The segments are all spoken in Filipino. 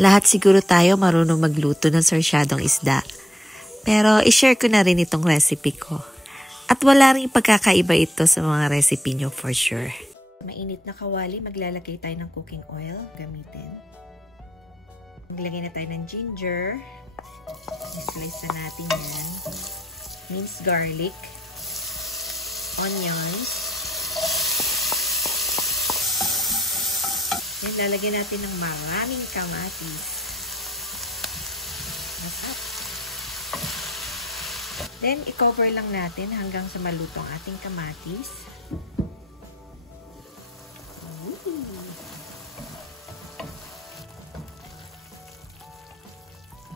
Lahat siguro tayo marunong magluto ng sarsyadong isda. Pero i-share ko na rin itong recipe ko. At wala rin pagkakaiba ito sa mga recipe nyo for sure. Mainit na kawali, maglalagay tayo ng cooking oil. Gamitin. Maglagay na tayo ng ginger. I-slice na natin yan. Minced garlic. Onions. Yan, lalagyan natin ng maraming kamatis. Masarap. Then, i-cover lang natin hanggang sa malutong ating kamatis.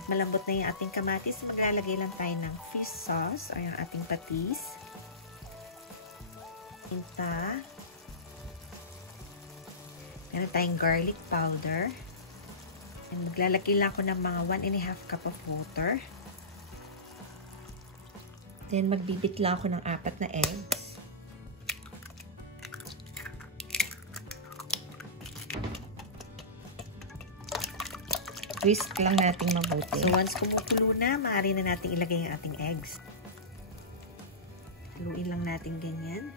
Malambot na yung ating kamatis. Maglalagay lang tayo ng fish sauce o yung ating patis. Tinta. Meron tayong garlic powder. And maglalagay lang ako ng mga 1½ cup of water. Then magbibit lang ako ng 4 na eggs. Whisk lang natin mabuti. So once kumukulo na, maaari na natin ilagay ang ating eggs. Haluin lang natin ganyan.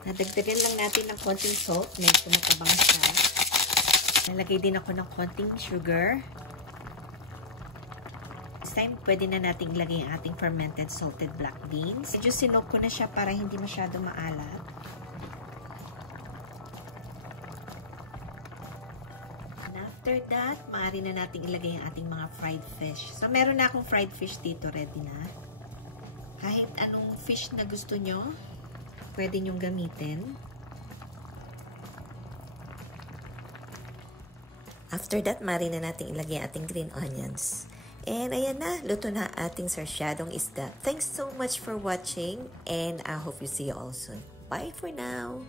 Nadagdagan lang natin ng konting salt. Medyo matabang siya. Nalagay din ako ng konting sugar. This time, pwede na natin ilagay ang ating fermented salted black beans. Medyo sinok ko na siya para hindi masyado maalat. And after that, maaari na natin ilagay ang ating mga fried fish. So, meron na akong fried fish dito. Ready na. Kahit anong fish na gusto nyo, pwede nyong gamitin. After that, maaari na natin ilagay ating green onions. And ayan na, luto na ating sarsyadong isda. Thanks so much for watching and I hope you see you all soon. Bye for now!